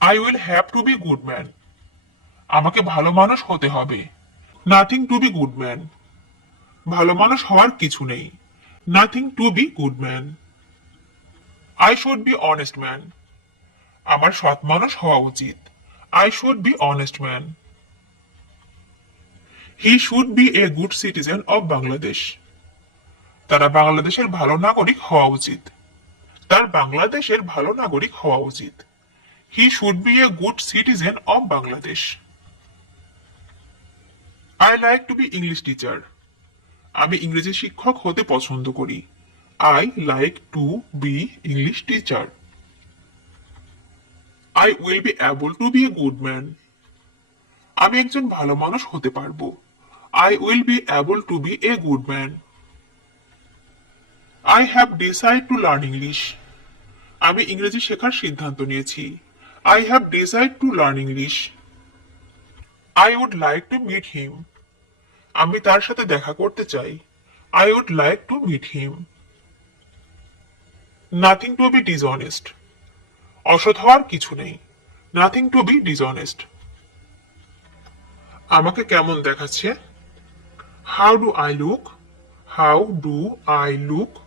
I will have to be good man. আমাকে ভালো মানুষ হতে হবে। Nothing to be good man. ভালো মানুষ হওয়ার কিছু নেই। Nothing to be good man. I should be honest man. আমার সৎ মানুষ হওয়া উচিত। I should be honest man. He should be a good citizen of Bangladesh. তারা বাংলাদেশের ভালো নাগরিক হওয়া উচিত। তার বাংলাদেশের ভালো নাগরিক হওয়া উচিত। He should be a good citizen of Bangladesh. I like to be English teacher. আমি ইংরেজি শিক্ষক হতে পছন্দ করি। I like to be English teacher. I will be able to be a good man. আমি একজন ভালো মানুষ হতে পারবো। I will be able to be a good man. I have decide to learn English. আমি ইংরেজি শেখার সিদ্ধান্ত নিয়েছি। I have decide to learn English. I would like to meet him. আমি তার সাথে দেখা করতে চাই। I would like to meet him. Nothing to be dishonest. অসৎ হওয়ার কিছু নেই। Nothing to be dishonest. আমাকে কেমন দেখাচ্ছে? How do I look? How do I look?